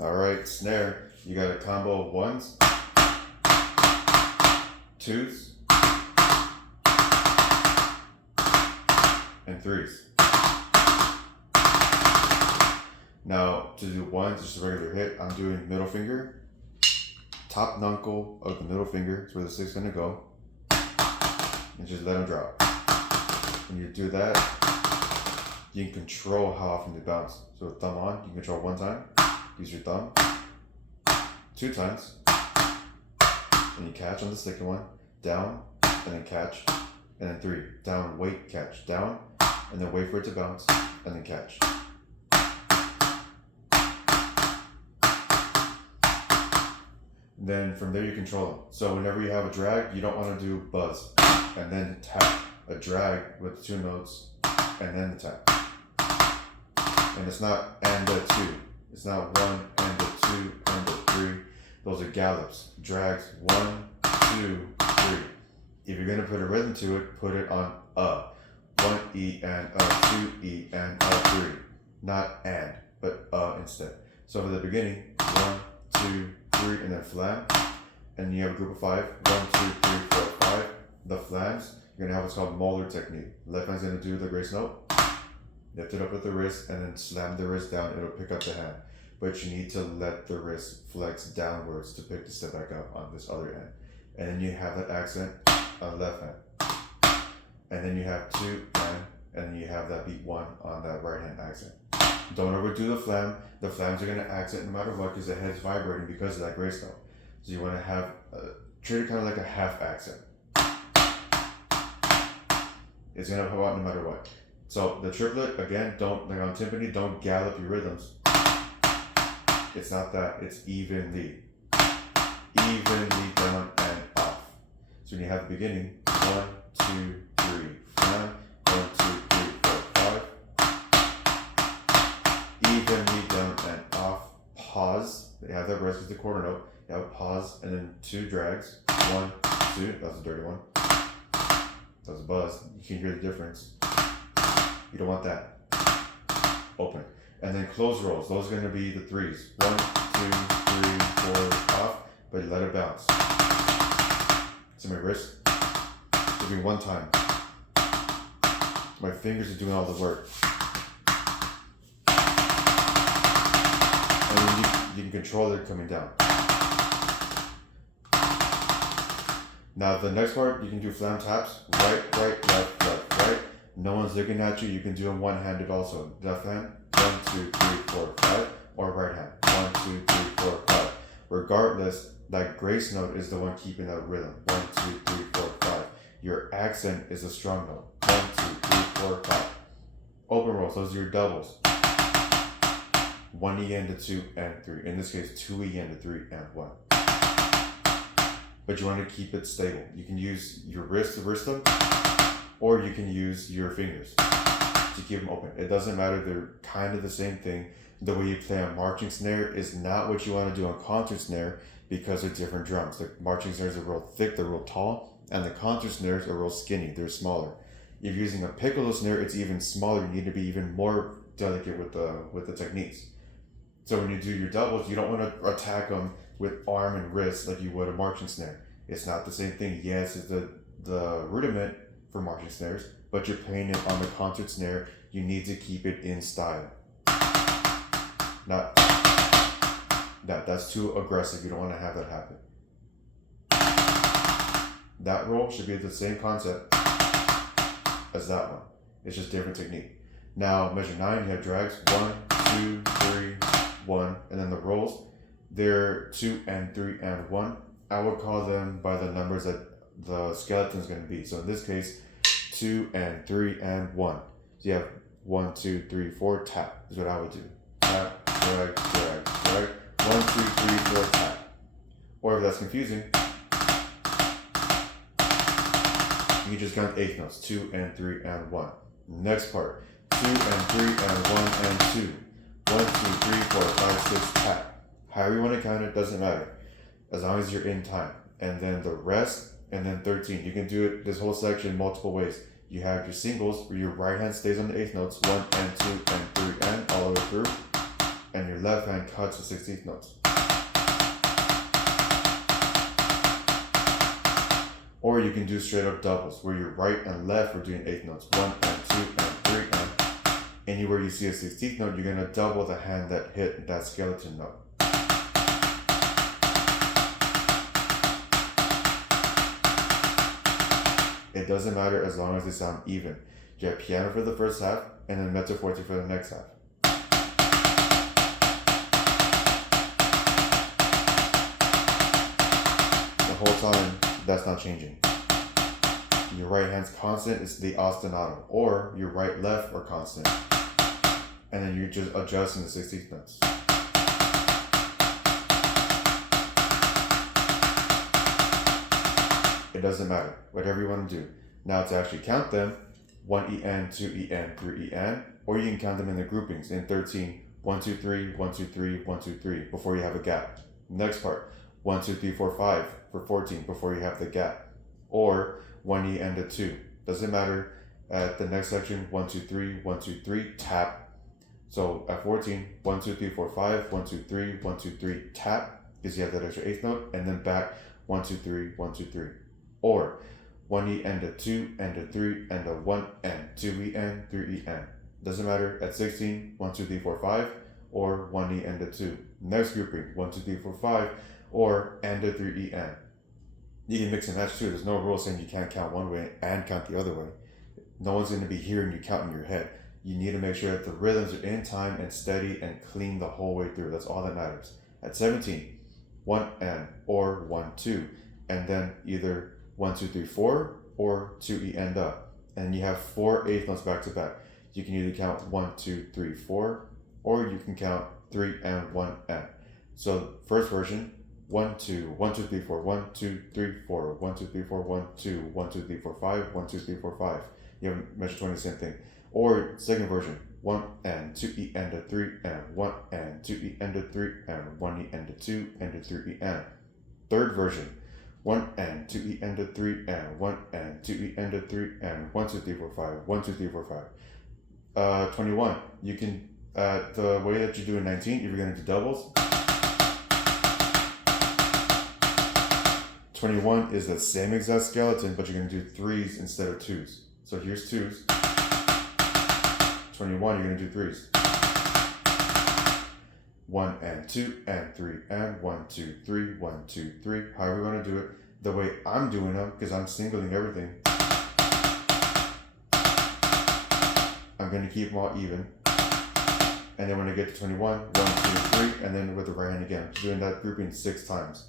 Alright, snare, you got a combo of ones, twos, and threes. Now, to do ones, just a regular hit, I'm doing middle finger, top knuckle of the middle finger is where the six's gonna go, and just let them drop. When you do that, you can control how often they bounce. So with thumb on, you can control one time, use your thumb, 2 times, and you catch on the second one, down, and then catch, and then 3, down, wait, catch, down, and then wait for it to bounce, and then catch. Then from there you control them. So whenever you have a drag, you don't want to do buzz, and then tap. A drag with 2 notes, and then the tap. And it's not and a 2. It's not 1 and a 2 and a 3. Those are gallops. Drags 1, 2, 3. If you're gonna put a rhythm to it, put it on a. 1 E and a, 2 E and a 3. Not and, but instead. So for the beginning, 1, 2, 3, and then flam. And you have a group of 5. 1, 2, 3, 4, 5. The flams. You're gonna have what's called molar technique. Left hand's gonna do the grace note, lift it up with the wrist, and then slam the wrist down. It'll pick up the hand, but you need to let the wrist flex downwards to pick the step back up on this other end. And then you have that accent on the left hand, and then you have 2 and then you have that beat 1 on that right hand accent. Don't overdo the flam. The flams are gonna accent no matter what because the head's vibrating because of that grace note. So you want to have treat it kind of like a half accent. It's gonna come out no matter what. So the triplet, again, don't, like on timpani, don't gallop your rhythms. It's not that, it's evenly down and off. So when you have the beginning, 1, 2, 3, flam, 1, 2, 3, 4, 5. Evenly down and off. Pause. You have that rest with the quarter note. You have a pause and then 2 drags. 1, 2. That's a dirty one. That's a buzz. You can hear the difference. You don't want that. Open. And then close rolls. Those are going to be the 3s. 1, 2, 3, 4, off. But let it bounce. So my wrist. Give me 1 time. My fingers are doing all the work. And then you can control it coming down. Now the next part, you can do flam taps, right, left, right. No one's looking at you. You can do them one-handed also. Left hand, 1, 2, 3, 4, 5, or right hand, 1, 2, 3, 4, 5. Regardless, that grace note is the one keeping that rhythm. 1, 2, 3, 4, 5. Your accent is a strong note. 1, 2, 3, 4, 5. Open rolls, those are your doubles. 1 E and a 2 and 3. In this case, 2 E and a 3 and 1. But you want to keep it stable. You can use your wrist to wrist them, or you can use your fingers to keep them open. It doesn't matter, they're kind of the same thing. The way you play a marching snare is not what you want to do on concert snare because they're different drums. The marching snares are real thick, they're real tall, and the concert snares are real skinny, they're smaller. If you're using a piccolo snare, it's even smaller. You need to be even more delicate with the techniques. So when you do your doubles, you don't want to attack them with arm and wrist like you would a marching snare. It's not the same thing. Yes, it's the rudiment for marching snares, but you're playing it on the concert snare. You need to keep it in style. Not that's too aggressive. You don't want to have that happen. That roll should be the same concept as that one. It's just different technique. Now measure 9, you have drags 1, 2, 3, 1, and then the rolls, they're 2 and 3 and 1. I would call them by the numbers that the skeleton is going to be. So in this case, 2 and 3 and 1. So you have 1, 2, 3, 4, tap is what I would do. Tap, drag, drag, drag. 1, 2, 3, 4, tap. Or if that's confusing, you just count 8 notes, 2 and 3 and 1. Next part, 2 and 3 and 1 and 2. 1, 2, 3, 4, 5, 6, tap. However you want to count it, doesn't matter. As long as you're in time. And then the rest, and then 13. You can do it, this whole section, multiple ways. You have your singles, where your right hand stays on the 8th notes, 1 and 2 and 3 and all the way through. and your left hand cuts the 16th notes. Or you can do straight up doubles, where your right and left are doing 8th notes. 1 and 2 and 3 and anywhere you see a 16th note, you're gonna double the hand that hit that skeleton note. It doesn't matter as long as they sound even. You have piano for the first half and then mezzo forte for the next half. The whole time, that's not changing. Your right hand's constant is the ostinato, or your right left are constant. And then you're just adjusting the 16th notes. It doesn't matter, whatever you want to do. Now to actually count them, 1 EN, 2 EN, 3 EN, or you can count them in the groupings in 13, 1, 2, 3, 1, 2, 3, 1, 2, 3, before you have a gap. Next part, 1, 2, 3, 4, 5 for 14 before you have the gap. Or 1 EN to 2. Doesn't matter. At the next section, 1, 2, 3, 1, 2, 3, tap. So at 14, 1, 2, 3, 4, 5, 1, 2, 3, 1, 2, 3, tap, because you have that extra 8th note, and then back 1, 2, 3, 1, 2, 3. Or 1 EN to 2 and to 3 and to 1 EN, 2 EN, 3 EN. Doesn't matter. At 16, 1, 2, 3, 4, 5, or 1 EN to 2. Next grouping, 1, 2, 3, 4, 5, or EN to 3 EN. You can mix and match too. There's no rule saying you can't count one way and count the other way. No one's going to be hearing you count in your head. You need to make sure that the rhythms are in time and steady and clean the whole way through. That's all that matters. At 17, 1 EN or 1, 2, and then either 1, 2, 3, 4 or 2 EN up. And you have 4 8th notes back to back. You can either count 1, 2, 3, 4, or you can count 3 and 1 N. So first version, 1, 2, 1, 2, 3, 4, 1, 2, 3, 4, 1, 2, 3, 4, 1, 2, 1, 2, 3, 4, 5, 1, 2, 3, 4, 5. You have measure 20, same thing. Or second version, 1 and 2 EN to 3 and 1 and 2 EN to 3 and 1 EN to 2 and to 3 EN. Third version, 1 and 2 EN to 3 and 1 and 2 EN to 3 and 1, 2, 3, 4, 5, 1, 2, 3, 4, 5. 21, you can, the way that you do in 19, if you're going to do doubles, 21 is the same exact skeleton, but you're going to do 3s instead of 2s. So here's 2s. 21, you're going to do 3s. 1 and 2 and 3 and 1, 2, 3, 1, 2, 3. However you want to do it, the way I'm doing them, because I'm singling everything, I'm going to keep them all even. And then when I get to 21, 1, 2, 3, and then with the right hand again. I'm doing that grouping 6 times.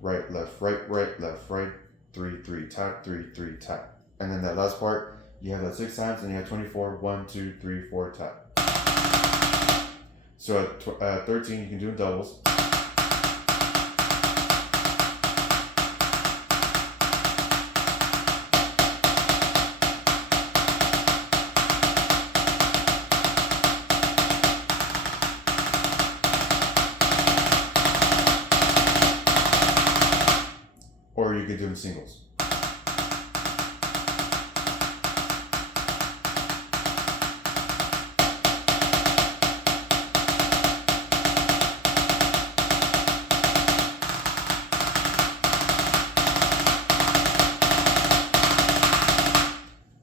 Right, left, left, right, 3, 3, tap, 3, 3, tap. And then that last part, you have that 6 times, and you have 24, 1, 2, 3, 4, tap. So at 13, you can do in doubles. Or you could do in singles.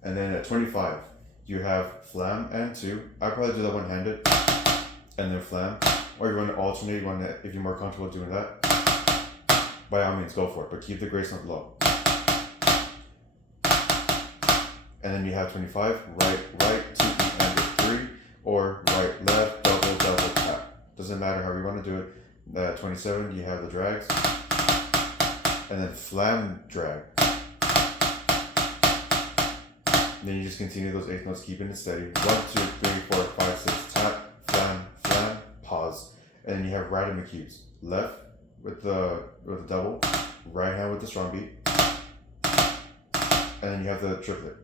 And then at 25, you have flam and 2. I'd probably do that one-handed, and then flam. Or you want to alternate, if you're more comfortable doing that, by all means, go for it, but keep the grace note low. And then you have 25, right, 2 EN to 3, or right, left, double, tap. Doesn't matter how you want to do it. 27, you have the drags, and then flam drag. Then you just continue those 8th notes, keeping it steady. 1, 2, 3, 4, 5, 6, tap, flam, pause. And then you have right in the cues. Left with the double, right hand with the strong beat, and then you have the triplet.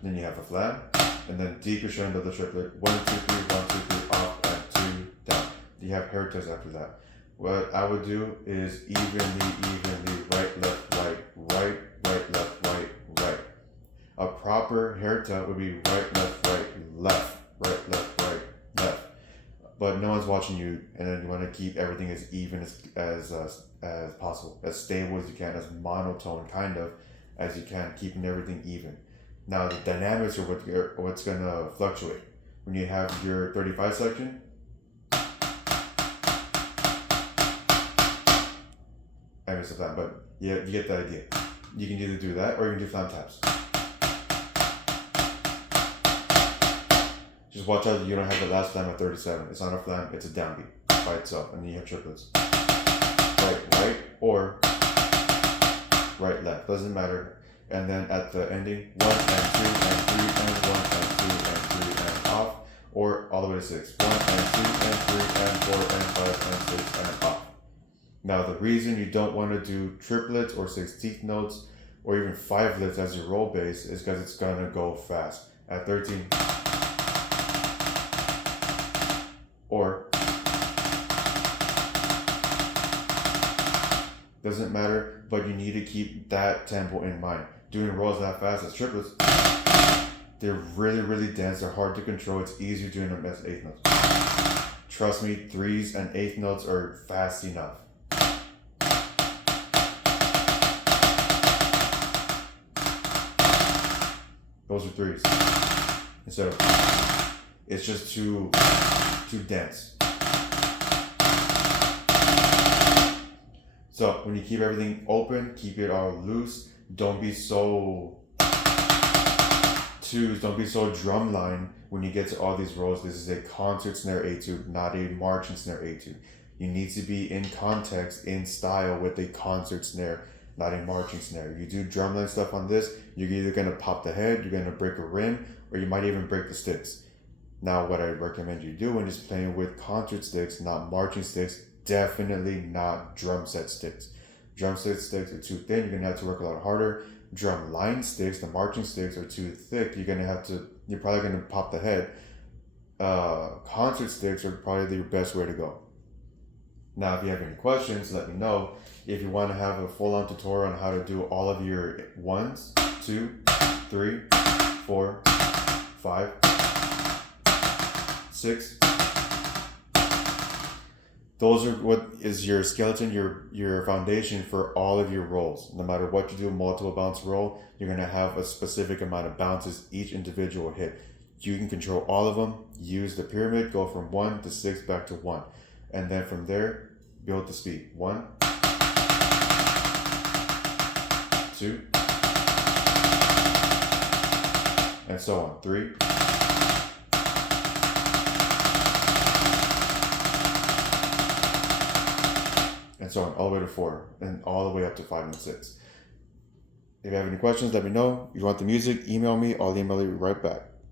Then you have a flam, and then deep crescendo of the triplet. 1, 2, 3, 1, 2, 3, off, and 2, down. You have haircuts after that. What I would do is evenly, right, left, right, right, left, right, right. proper haircut would be right, left, left, right, left. But no one's watching you, and then you want to keep everything as even as possible, as stable as you can, as monotone kind of as you can, keeping everything even. Now the dynamics are what's gonna fluctuate. When you have your 35 section, I missed that, but yeah, you get the idea. You can either do that or you can do flam taps. Just watch out that you don't have the last flam at 37. It's not a flam, it's a downbeat by itself, and then you have triplets. Right, or right, left, doesn't matter. And then at the ending, 1 and 2 and 3 and 1 and 2 and 3 and off, or all the way to 6. 1 and 2 and 3 and 4 and 5 and 6 and off. Now the reason you don't want to do triplets or 16th notes or even 5-lets as your roll bass is because it's gonna go fast. At 13, or doesn't matter, but you need to keep that tempo in mind. Doing rolls that fast as triplets, they're really dense, they're hard to control. It's easier doing them as 8th notes. Trust me, 3s and 8th notes are fast enough. Those are 3s. Instead of, it's just too dense. So when you keep everything open, keep it all loose. Don't be so drumline when you get to all these rolls. This is a concert snare etude, not a marching snare etude. You need to be in context, in style with a concert snare, not a marching snare. You do drumline stuff on this, you're either gonna pop the head, you're gonna break a rim, or you might even break the sticks. Now what I recommend you doing is playing with concert sticks, not marching sticks. Definitely not drum set sticks. Drum set sticks are too thin, you're gonna have to work a lot harder. Drum line sticks, the marching sticks, are too thick, you're probably gonna pop the head. Concert sticks are probably the best way to go. Now if you have any questions, let me know. If you want to have a full-on tutorial on how to do all of your 1s, 2, 3, 4, 5, 6, those are what is your skeleton, your foundation for all of your rolls. No matter what you do, multiple bounce roll, you're gonna have a specific amount of bounces each individual hit. You can control all of them. Use the pyramid, go from 1 to 6 back to 1, and then from there build the speed. 1, 2, and so on. 3, and so on, all the way to 4, and all the way up to 5 and 6. If you have any questions, let me know. If you want the music, email me. I'll email you right back.